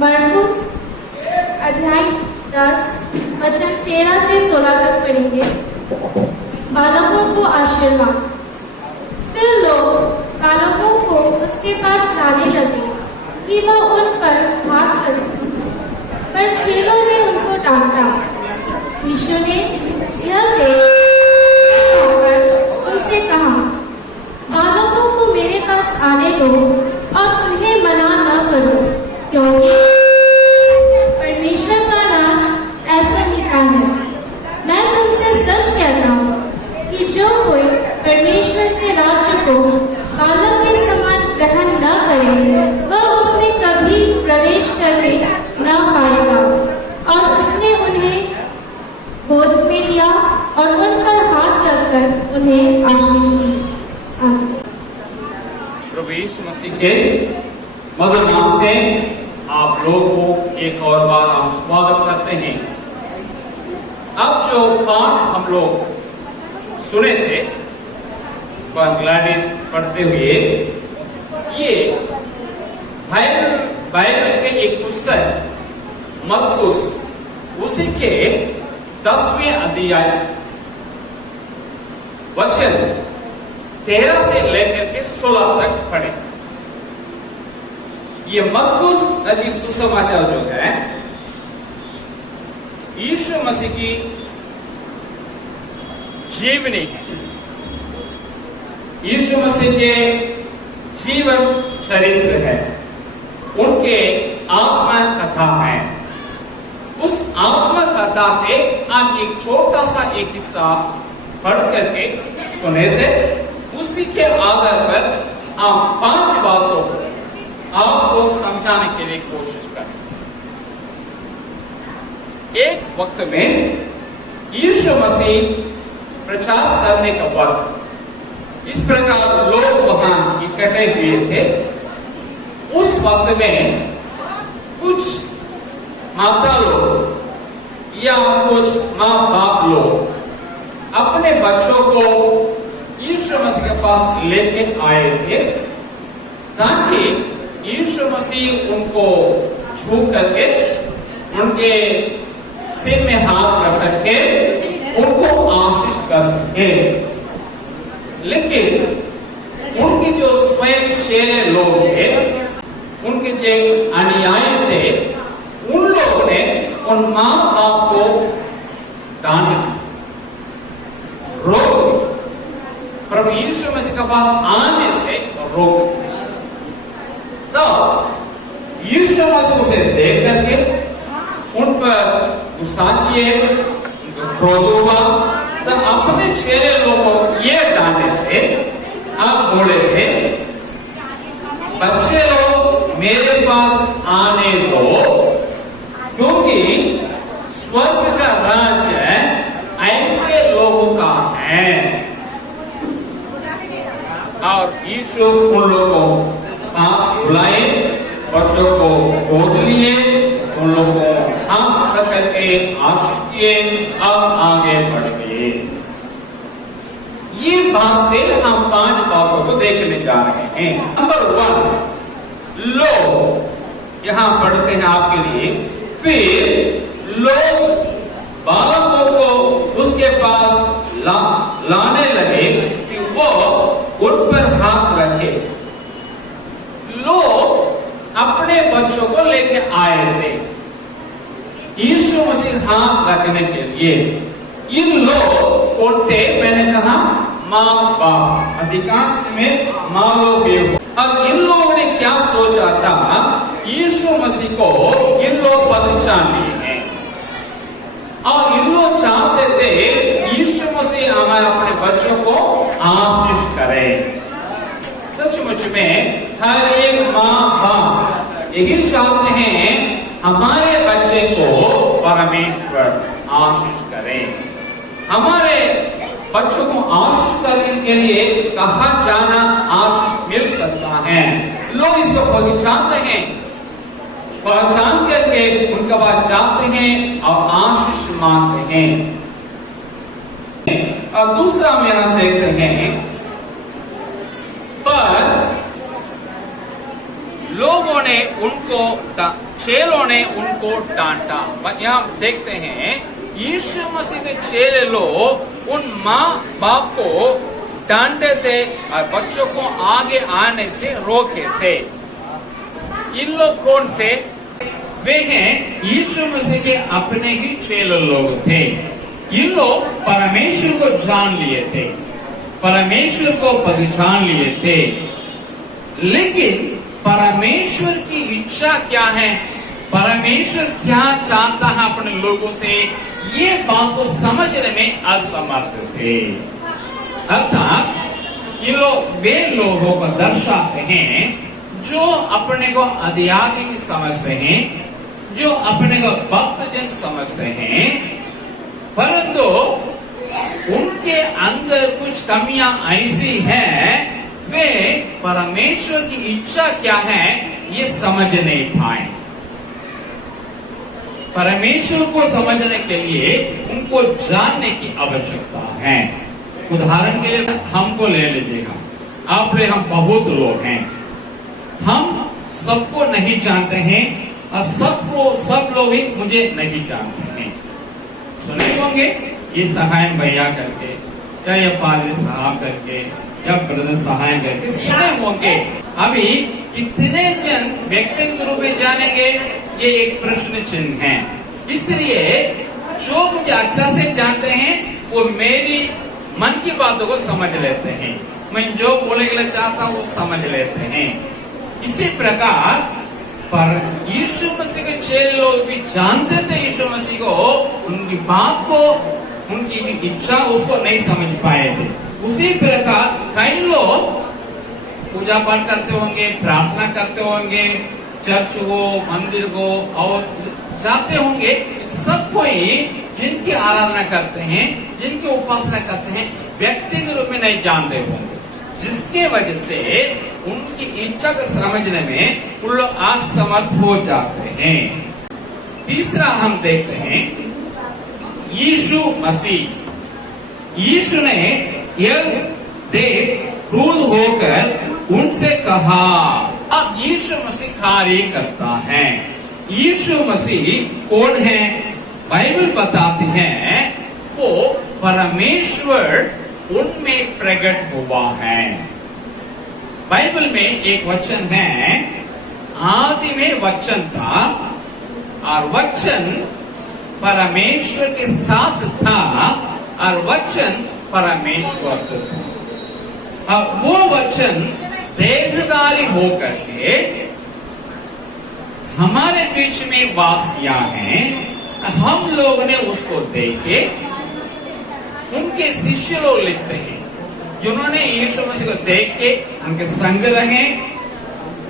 मरकुस अध्याय 10 वचन 13 से 16 तक पढ़ेंगे। बालकों को आशीर्वाद। फिर लोग बालकों को उसके पास लाने लगे कि वह उन पर हाथ रखे, पर चेलों ने उनको डांटा। यीशु ने यह देखकर उनसे कहा, बालकों को मेरे पास आने दो और उन्हें मना न करो, क्योंकि परमेश्वर का राज ऐसा ही है। मैं तुमसे सच कहता हूँ कि जो कोई परमेश्वर के राज्य को बालक के समान ग्रहण न करे, वह उसमें कभी प्रवेश करने न पाएगा। और उसने उन्हें गोद में लिया और उन पर हाथ रखकर उन्हें आशीष दी। प्रभु यीशु मसीह के मधुर नाम से आप लोगों को एक और बार हम स्वागत करते हैं। अब जो पाठ हम लोग सुने थे ग्लैडिस पढ़ते हुए, ये बाइबल के एक पुस्तक मरकुस उसी के 10वें अध्याय वचन 13 से लेकर के 16 तक पढ़े। ये मरकुस नजी सुसमाचार जो है यीशु मसीह की जीवनी है, यीशु मसीह के जीवन चरित्र है, उनके आत्मा कथा है। उस आत्मा कथा से आप एक छोटा सा एक हिस्सा पढ़ करके सुने थे। उसी के आधार पर आप 5 बातों को आपको समझाने के लिए कोशिश करें। एक वक्त में यीशु मसीह प्रचार करने का वक्त इस प्रकार लोग वहां इकट्ठे हुए थे। उस वक्त में कुछ माता लोग या कुछ माँ बाप लोग अपने बच्चों को यीशु मसीह के पास लेके आए थे, ताकि यीशु मसीह उनको छू करके उनके सिर में हाथ रख करके उनको आशीष कर सके। लेकिन उनके जो स्वयं चेले लोग थे, उनके जो अनुयायी थे, उन लोगों ने उन माँ बाप को डांटा, रोक, प्रभु यीशु मसीह के पास आने से रोक। तो यीशु मसीह उसे देख करके उन पर गुस्सा किए, क्रोध हुआ। तो अपने चेले लोगों को ये डांटे थे, आप बोले थे, बच्चे लोग मेरे पास आने दो, क्योंकि स्वर्ग का राज्य ऐसे लोगों का है। और यीशु उन लोगों को पास बुलाए, बच्चों को गोद लिए, उन लोगों को हाथ रख करके आशीष किए, अब आगे बढ़ गए। ये बात से हम 5 बातों को देखने जा रहे हैं। नंबर 1, लोग यहां पढ़ते हैं आपके लिए। फिर लोग बालकों को उसके पास लाने लगे कि वो उन पर हाथ रखे। लोग अपने बच्चों को लेके आए थे यीशु मसीह हाथ रखने के लिए। इन लोग कौन थे? मैंने कहा माँ बाप, अधिकांश में माँ लोग भी हो। अब इन लोगों ने क्या सोचा था? यीशु मसीह को इन लोग पहचान लिए हैं और इन लोग चाहते थे यीशु मसीह हमारे अपने बच्चों को आशीष करे। सचमुच में हर एक माँ बाप यही चाहते हैं हमारे बच्चे को परमेश्वर आशीष करे। हमारे बच्चों को आशीष करने के लिए कहाँ जाना आशीष मिल सकता है। लोग इसको पहचानते हैं, पहचान करके उनके बाद जाते हैं और आशीष मांगते हैं। और दूसरा हम यहां देखते हैं, पर लोगों ने उनको चेलों ने उनको डांटा। यहाँ देखते हैं यीशु मसीह के चेले लोग उन माँ बाप को डांटे थे और बच्चों को आगे आने से रोके थे। इन लोग कौन थे? वे हैं यीशु मसीह के अपने ही चेले लोग थे। इन लोग परमेश्वर को जान लिए थे, परमेश्वर को पहचान लिए थे, लेकिन परमेश्वर की इच्छा क्या है, परमेश्वर क्या चाहता है अपने लोगों से, ये बात को समझने में असमर्थ थे। अर्थात ये लोग वे लोगों को दर्शाते हैं जो अपने को आध्यात्मिक समझते हैं, जो अपने को भक्तजन समझते हैं, परंतु उनके अंदर कुछ कमियां ऐसी हैं, वे परमेश्वर की इच्छा क्या है ये समझ नहीं पाए। परमेश्वर को समझने के लिए उनको जानने की आवश्यकता है। उदाहरण के लिए हमको ले लीजिएगा, आप में हम बहुत लोग हैं, हम सबको नहीं जानते हैं और सब लोग ही मुझे नहीं जानते हैं। सुने होंगे ये सहाय भैया करके, या ये पादरी साहब करके, या ब्रदर सहाय करके सुने होंगे। अभी कितने जन व्यक्तिगत रूप में जानेंगे ये एक प्रश्न चिन्ह है। इसलिए जो मुझे अच्छा से जानते हैं वो मेरी मन की बातों को समझ लेते हैं, मैं जो बोलने के लिए चाहता हूँ वो समझ लेते हैं। इसी प्रकार पर यीशु मसीह के चेले लोग भी जानते थे यीशु मसीह को, उनकी बात को, उनकी इच्छा उसको नहीं समझ पाए थे। उसी प्रकार कई लोग पूजा पाठ करते होंगे, प्रार्थना करते होंगे, चर्च को, मंदिर को और जाते होंगे, सब कोई जिनकी आराधना करते हैं, जिनकी उपासना करते हैं, व्यक्तिगत रूप में नहीं जानते होंगे, जिसके वजह से उनकी इच्छा को समझने में उन लोग असमर्थ हो जाते हैं। तीसरा हम देखते हैं यीशु मसीह। यीशु ने यह देख क्रोध होकर उनसे कहा। अब यीशु मसीह कार्य करता है। यीशु मसीह कौन है? बाइबल बताती है वो परमेश्वर उनमें प्रकट हुआ है। बाइबल में एक वचन है, आदि में वचन था और वचन परमेश्वर के साथ था और वचन परमेश्वर था। अब वो वचन देहधारी होकर के हमारे बीच में वास किया है। हम लोग ने उसको देखे। उनके शिष्य लोग लिखते हैं जिन्होंने यीशु मसीह को देख के उनके संग रहे,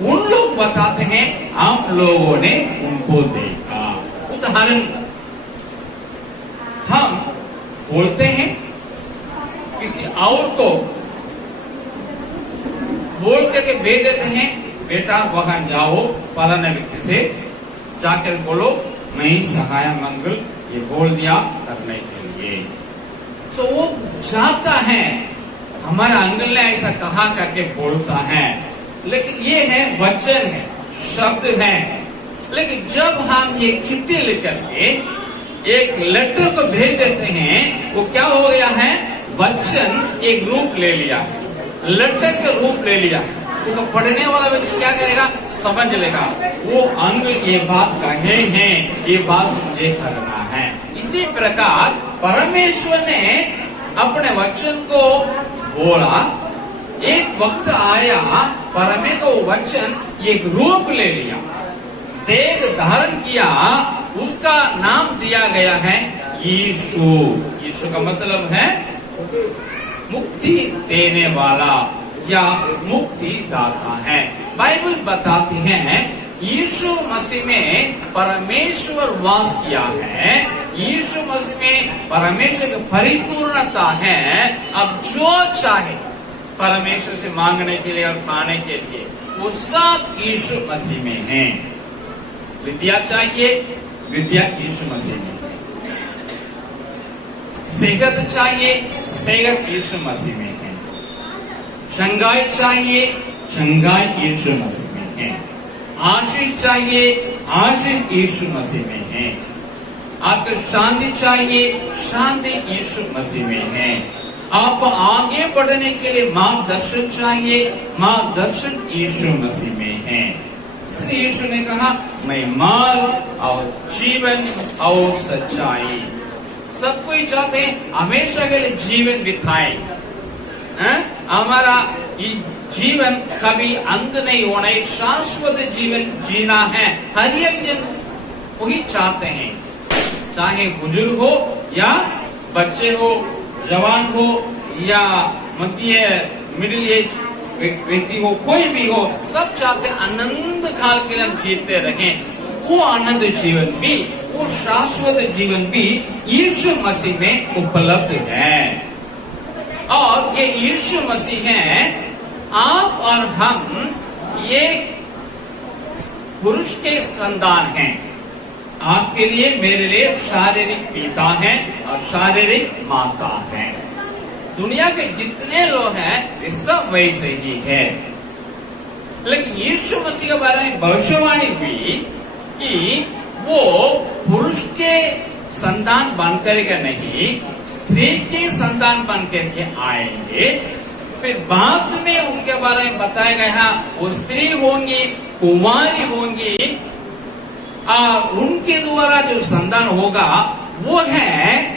उन लोग बताते हैं हम लोगों ने उनको देखा। उदाहरण हम बोलते हैं किसी और को बोल करके भेज देते हैं, बेटा वहां जाओ फलाने व्यक्ति से जाकर बोलो मैं सहाय मंगल ये बोल दिया करने के लिए। तो वो जाता है, हमारा अंकल ने ऐसा कहा करके बोलता है, लेकिन ये है वचन है, शब्द है। लेकिन जब हम एक चिट्ठी लिख करके एक लेटर को भेज देते हैं, वो क्या हो गया है? वचन एक रूप ले लिया है, लेटर का रूप ले लिया है। तो पढ़ने वाला व्यक्ति क्या करेगा? समझ लेगा वो अंग ये बात कहे हैं, ये बात मुझे करना है। इसी प्रकार परमेश्वर ने अपने वचन को बोला, एक वक्त आया परमेश्वर को वचन एक रूप ले लिया, देह धारण किया, उसका नाम दिया गया है यीशु। यीशु का मतलब है मुक्ति देने वाला या मुक्ति दाता है। बाइबल बताती है यीशु मसीह में परमेश्वर वास किया है, यीशु मसीह में परमेश्वर की परिपूर्णता है। अब जो चाहे परमेश्वर से मांगने के लिए और पाने के लिए वो सब यीशु मसीह में है। विद्या चाहिए, विद्या यीशु मसीह में है। सेहत चाहिए, सेहत यीशु मसीह में है। चंगाई चाहिए, चंगाई यीशु मसीह में है। आशीष चाहिए, आशीष यीशु मसीह में है। आपको शांति चाहिए, शांति यीशु मसीह में है। आपको आगे बढ़ने के लिए मार्गदर्शन चाहिए, मार्गदर्शन यीशु मसीह में है। इसलिए यीशु ने कहा, मैं मार्ग और जीवन और सच्चाई। सब कोई चाहते हैं हमेशा के लिए जीवन बिताए, हमारा जीवन कभी अंत नहीं होना, एक शाश्वत जीवन जीना है। हर एक जन वही चाहते हैं, चाहे बुजुर्ग हो या बच्चे हो, जवान हो या मध्य मिडिल एज व्यक्ति हो, कोई भी हो, सब चाहते हैं आनंद काल के लिए हम जीते रहें। वो आनंद जीवन भी, वो शाश्वत जीवन भी यीशु मसीह में उपलब्ध है। और ये यीशु मसीह है, आप और हम ये पुरुष के संतान हैं। आपके लिए, मेरे लिए शारीरिक पिता हैं और शारीरिक माता हैं। दुनिया के जितने लोग हैं वे सब वैसे ही है। लेकिन यीशु मसीह के बारे में भविष्यवाणी हुई कि वो पुरुष के संतान बनकर के नहीं, स्त्री के संतान बनकर के आएंगे। फिर बाद में उनके बारे में बताया गया, वो स्त्री होंगी, कुमारी होंगी, और उनके द्वारा जो संतान होगा वो है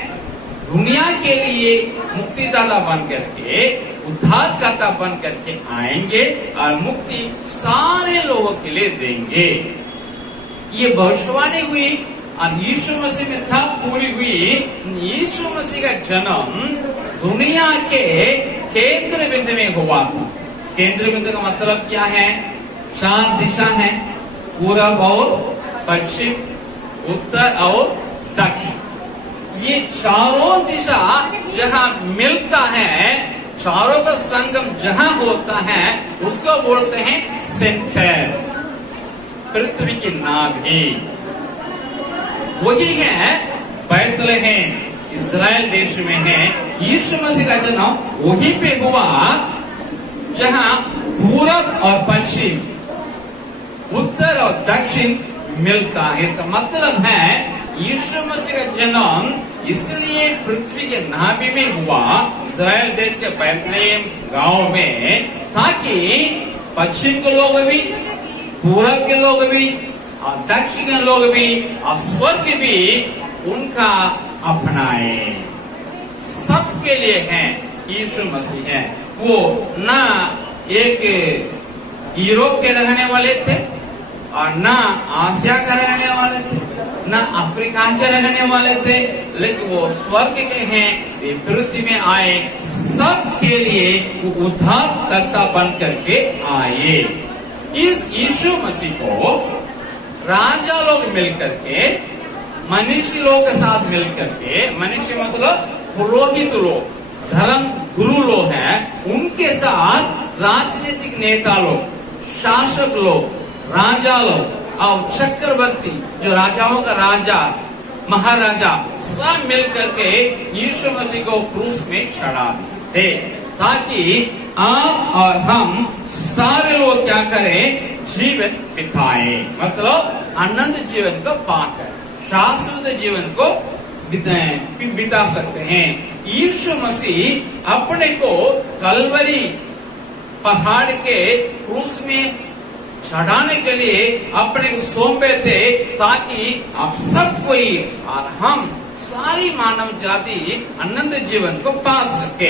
दुनिया के लिए मुक्तिदाता बन करके, उद्धारकर्ता बन करके आएंगे और मुक्ति सारे लोगों के लिए देंगे। ये भविष्यवाणी हुई और यीशु मसीह में था पूरी हुई। यीशु मसीह का जन्म दुनिया के केंद्र बिंदु में हुआ था। केंद्र बिंदु का मतलब क्या है? 4 दिशा है, पूरब और पश्चिम, उत्तर और दक्षिण। ये चारों दिशा जहाँ मिलता है, चारों का संगम जहाँ होता है, उसको बोलते हैं सेंटर, पृथ्वी की नाभि। वही है बैतलहम, इज़राइल देश में है। यीशु मसीह का जन्म वहीं पे हुआ जहाँ पूरब और पश्चिम, उत्तर और दक्षिण मिलता है। इसका मतलब है यीशु मसीह का जन्म इसलिए पृथ्वी के नाभि में हुआ, इज़राइल देश के बैतलहम गांव में, ताकि पश्चिम के लोग भी, पूरब के लोग भी और दक्षिण के लोग भी और स्वर्ग भी उनका अपनाए। सबके लिए है यीशु मसीह है। वो ना एक यूरोप के रहने वाले थे और ना आसिया का रहने वाले थे, ना अफ्रीका के रहने वाले थे, लेकिन वो स्वर्ग के हैं, वे पृथ्वी में आए, सबके लिए वो उद्धारकर्ता बन करके आए। इस यीशु मसीह को राजा लोग मिलकर के, मनुष्य लोग के साथ मिलकर के, मनुष्य मतलब पुरोहित लोग, धर्म गुरु लोग हैं, उनके साथ राजनीतिक नेता लोग, शासक लोग, राजा लोग और चक्रवर्ती, जो राजाओं का राजा, महाराजा, सब मिलकर के यीशु मसीह को क्रूस में चढ़ा थे, ताकि आप और हम सारे लोग क्या करें? जीवन बिताए, मतलब आनंद जीवन को पाकर शाश्वत जीवन को बिता सकते हैं। यीशु मसीह अपने को कलवरी पहाड़ के क्रूस में चढ़ाने के लिए अपने को सौंपे थे, ताकि आप सब कोई और हम सारी मानव जाति आनंद जीवन को पा सके।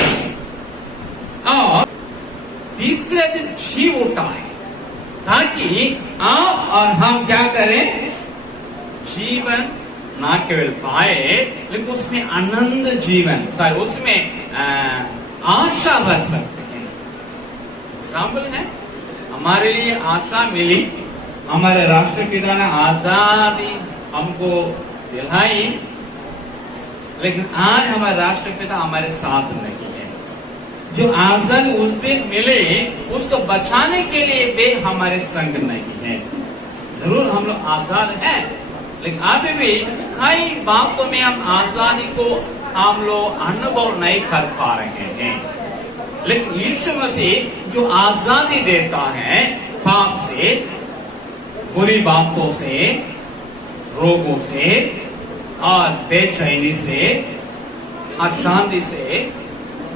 और तीसरे दिन जी उठाए, ताकि आप और हम क्या करें? जीवन ना केवल पाए, लेकिन उसमें आनंद जीवन, उसमें आशा रख सकते हैं। एग्जाम्पल है, हमारे लिए आशा मिली, हमारे राष्ट्रपिता ने आजादी हमको दिलाई, लेकिन आज हमारे राष्ट्रपिता हमारे साथ नहीं है। जो आजादी उस दिन मिले, उसको बचाने के लिए वे हमारे संग नहीं है। जरूर हम लोग आजाद हैं, लेकिन अभी भी कई बातों में हम आजादी को हम लोग अनुभव नहीं कर पा रहे हैं। लेकिन यीशु मसीह जो आजादी देता है पाप से, बुरी बातों से, रोगों से और बेचैनी से, अशांति से,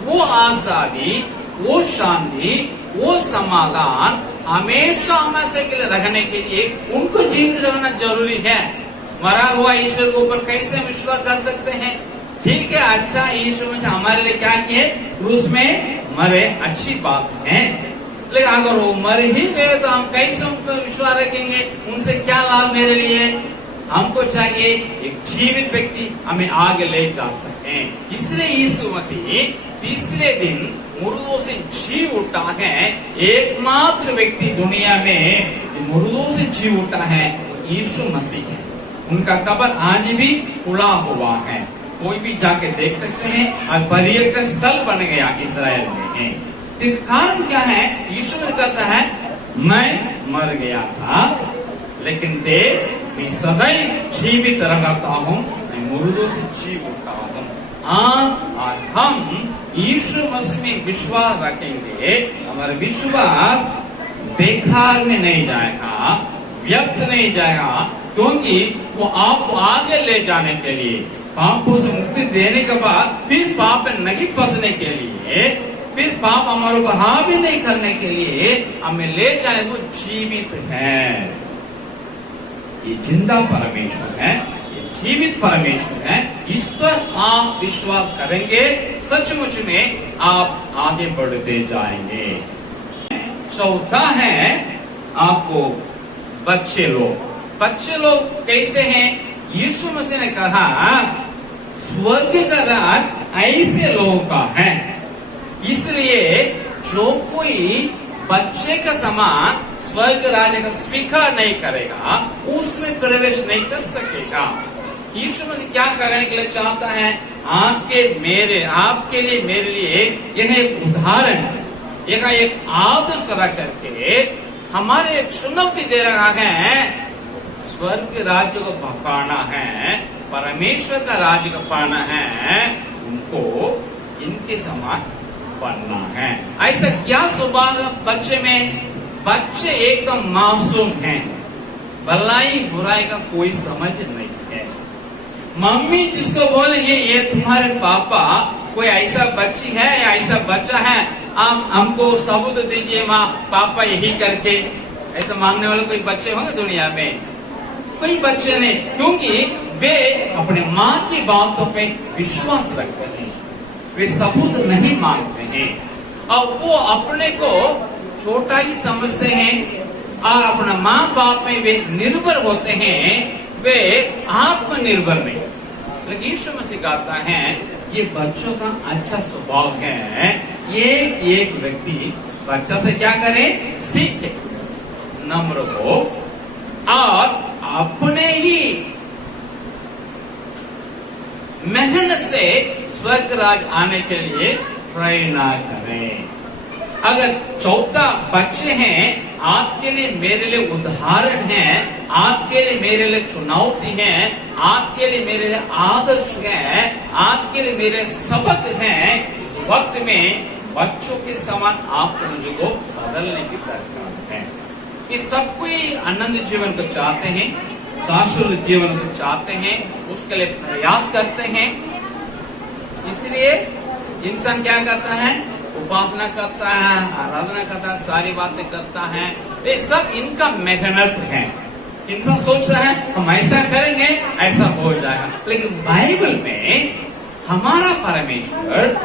वो आजादी, वो शांति, वो समाधान हमेशा हमेशा के लिए रखने के लिए उनको जीवित रहना जरूरी है। मरा हुआ ईश्वर के ऊपर कैसे हम विश्वास कर सकते हैं? ठीक है, अच्छा, ईश्वर ने हमारे लिए क्या किए? क्रूस में मरे, अच्छी बात है, लेकिन अगर वो मर ही गए तो हम कैसे उन पर विश्वास रखेंगे? उनसे क्या लाभ मेरे लिए? हमको चाहिए एक जीवित व्यक्ति हमें आगे ले जा सके। इसलिए यीशु मसीह तीसरे दिन मुर्दों से जी उठा है। एकमात्र व्यक्ति दुनिया में मुर्दों से जी उठा है यीशु मसीह है। उनका कब्र आज भी खुला हुआ है, कोई भी जाके देख सकते हैं और पर्यटन स्थल बन गया इस्राएल में। कारण क्या है? यीशु मसीह कहता है मैं मर गया था लेकिन देख मैं सदैव जीवित रहता हूँ, मैं मुर्दों से जी उठा हूँ। और हम यीशु मसीह में विश्वास रखेंगे, हमारा विश्वास बेकार में नहीं जाएगा, व्यर्थ नहीं जाएगा, क्योंकि वो आपको आगे ले जाने के लिए, पापों से मुक्ति देने के बाद फिर पाप में नहीं फंसने के लिए, फिर पाप हमारे ऊपर हावी नहीं करने के लिए हमें ले जाने को जीवित है। ये जिंदा परमेश्वर है, ये जीवित परमेश्वर है। इस पर आप विश्वास करेंगे, सचमुच में आप आगे बढ़ते जाएंगे। चौथा है आपको बच्चे लोग। बच्चे लोग कैसे हैं? यीशु मसीह ने कहा स्वर्ग का राज ऐसे लोगों का है, इसलिए जो कोई बच्चे का समान स्वर्ग राज्य का स्वीकार नहीं करेगा उसमें प्रवेश नहीं कर सकेगा। यीशु मसीह क्या करने के लिए चाहता है? आपके लिए मेरे लिए यह एक उदाहरण, यह एक आदर्श करा करके हमारे एक चुनौती दे रहा है। स्वर्ग राज्य को पाना है, परमेश्वर का राज्य को पाना है, उनको इनके समान बनना है। ऐसा क्या स्वभाव बच्चे में? बच्चे एकदम मासूम हैं, भलाई बुराई का कोई समझ नहीं है। मम्मी जिसको बोलेंगे ये तुम्हारे पापा, कोई ऐसा बच्ची है या ऐसा बच्चा है, आप हमको सबूत दीजिए माँ पापा यही करके, ऐसा मांगने वाले कोई बच्चे होंगे दुनिया में? कोई बच्चे नहीं, क्योंकि वे अपने माँ की बातों पे विश्वास रखते हैं, वे सबूत नहीं मांगते हैं और वो अपने को छोटा ही समझते हैं और अपना माँ बाप में वे निर्भर होते हैं, वे आत्मनिर्भर नहीं। लेकिन यीशु मसीह कहता है ये बच्चों का अच्छा स्वभाव है। ये एक व्यक्ति बच्चा से क्या करे? सीखे, नम्र हो और अपने ही मेहनत से स्वर्ग राज आने के लिए प्रेरणा करें। अगर 14 बच्चे हैं, आपके लिए मेरे लिए उदाहरण हैं, आपके लिए मेरे लिए चुनौती है, आपके लिए मेरे लिए आदर्श है, आपके लिए मेरे सबक हैं। इस वक्त में बच्चों के समान आप मुझे को बदलने की दरकार है। ये सब कोई आनंद जीवन को चाहते हैं, शाश्वत जीवन को चाहते हैं, उसके लिए प्रयास करते हैं। इसलिए इंसान क्या करता है? उपासना करता है, आराधना करता है, सारी बातें करता है, ये सब इनका मेहनत है। इंसान सोचता है हम ऐसा करेंगे ऐसा हो जाएगा, लेकिन बाइबल में हमारा परमेश्वर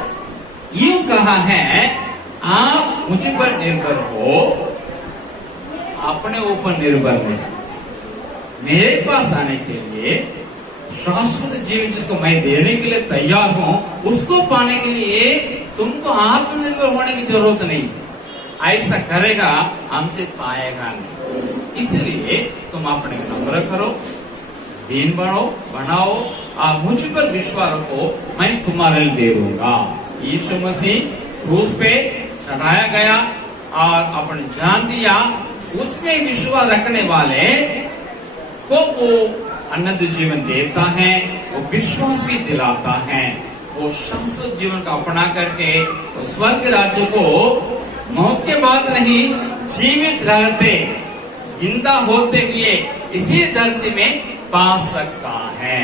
यूं कहा है आप मुझे पर निर्भर हो, अपने ऊपर निर्भर नहीं, मेरे पास आने के लिए शाश्वत जीवन जिसको मैं देने के लिए तैयार हूं, उसको पाने के लिए तुमको आत्मनिर्भर होने की जरूरत नहीं। ऐसा करेगा हमसे पाएगा नहीं। इसलिए तुम अपने नम्र करो, दीन बनाओ और मुझ पर विश्वास रखो, मैं तुम्हारे लिए दे दूंगा। यीशु मसीह क्रूस पे चढ़ाया गया और अपने जान दिया, उसमें विश्वास रखने वाले को वो अनंत जीवन देता है, वो विश्वास भी दिलाता है, वो शाश्वत जीवन का अपना करके वो स्वर्ग राज्य को मौत के बाद नहीं, जीवित रहते जिंदा होते हुए इसी धरती में पा सकता है।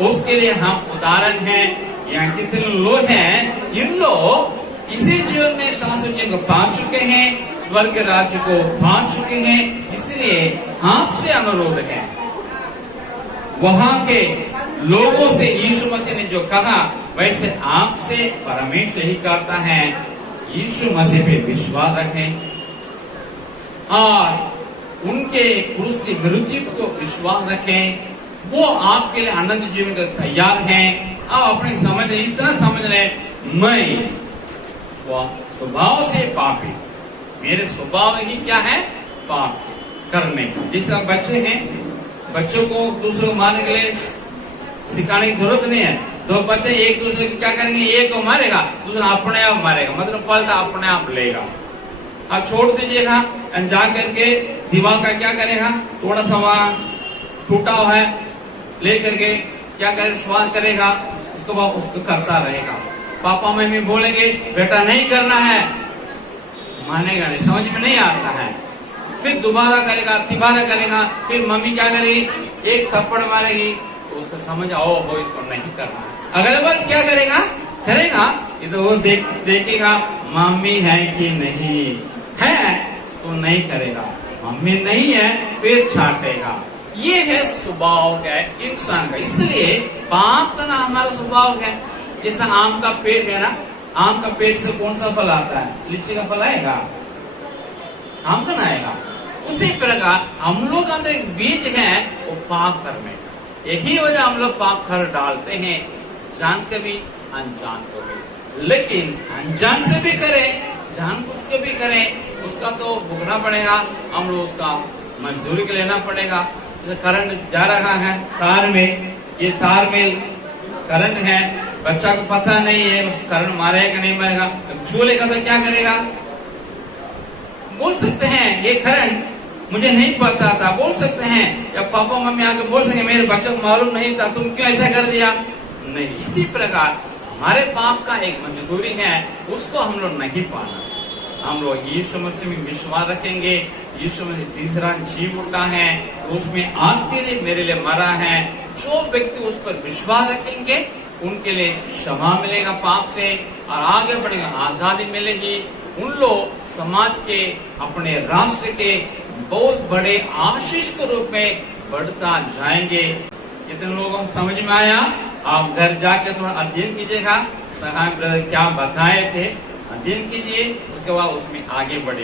उसके लिए हम उदाहरण हैं। यहाँ जितने लोग हैं, इन लोग इसी जीवन में शाश्वत जीवन को पा चुके हैं, स्वर्ग राज्य को पा चुके हैं। इसलिए आपसे अनुरोध है, वहां के लोगों से यीशु मसीह ने जो कहा वैसे आपसे परमेश्वर ही कहता है, यीशु मसीह पे विश्वास रखें और उनके क्रूस की मृत्यु को विश्वास रखें। वो आपके लिए अनंत जीवन का तैयार हैं। अब अपनी समझ इतना समझ लें, मैं स्वभाव से पापी, मेरे स्वभाव ही क्या है, पाप करने का। जैसे बच्चे हैं, बच्चों को दूसरे को मारने के लिए सिखाने की जरूरत नहीं है। दो बच्चे एक दूसरे को क्या करेंगे, एक को मारेगा, दूसरा अपने आप मारेगा, मतलब पलटा अपने आप लेगा। अब छोड़ दीजिएगा, जा करके दीवार का क्या करेगा, थोड़ा सा वहां टूटा हुआ है ले करके क्या करेगा, श्वास करेगा, उसको बाद उसको करता रहेगा। पापा मम्मी बोलेंगे बेटा नहीं करना है, मानेगा नहीं, समझ में नहीं आता है। फिर दोबारा करेगा, तिबारा करेगा, फिर मम्मी क्या करेगी, एक थप्पड़ मारेगी, तो उसको समझ आओ हो इसको नहीं करना है। अगले बार क्या करेगा, करेगा, इधर वो देखेगा मम्मी है कि नहीं है, तो नहीं करेगा, मम्मी नहीं है फिर छाटेगा। ये है स्वभाव है इंसान का। इसलिए पाप करना हमारा स्वभाव है। जैसा आम का पेड़ है ना, आम का पेड़ से कौन सा फल आता है, लीची का फल आएगा, आम का ना आएगा। उसी प्रकार हम लोग का एक बीज है वो पाप करने का। यही वजह हम लोग पाप कर डालते हैं, जान के भी अनजान को भी। लेकिन अनजान से भी करें, जान बुझ के भी करें, उसका तो भुगतना पड़ेगा, हम लोग उसका मजदूरी के लेना पड़ेगा। जैसे करंट जा रहा है तार में, ये तार में करंट है, बच्चा को पता नहीं है करंट मारेगा नहीं मारेगा, छू लेगा तो क्या करेगा, बोल सकते हैं ये करंट मुझे नहीं पता था, बोल सकते हैं, या पापा मम्मी आके बोल सकते मेरे बच्चे को मालूम नहीं था, तुम क्यों ऐसा कर दिया, नहीं। इसी प्रकार हमारे पाप का एक मजदूरी है, उसको हम लोग नहीं पाना। हम लोग यीशु मसीह में विश्वास रखेंगे। यीशु मसीह तीसरा जीव उठा है, उसमें आपके लिए मेरे लिए मरा है। जो व्यक्ति उस पर विश्वास रखेंगे उनके लिए क्षमा मिलेगा पाप से और आगे बढ़ेगा, आजादी मिलेगी। उन लोग समाज के, अपने राष्ट्र के बहुत बड़े आशीष के रूप में बढ़ता जाएंगे। कितने लोगों को समझ में आया? आप घर जाके थोड़ा अध्ययन कीजिएगा, सहाय ब्रदर क्या बताए थे, अध्ययन कीजिए, उसके बाद उसमें आगे बढ़े।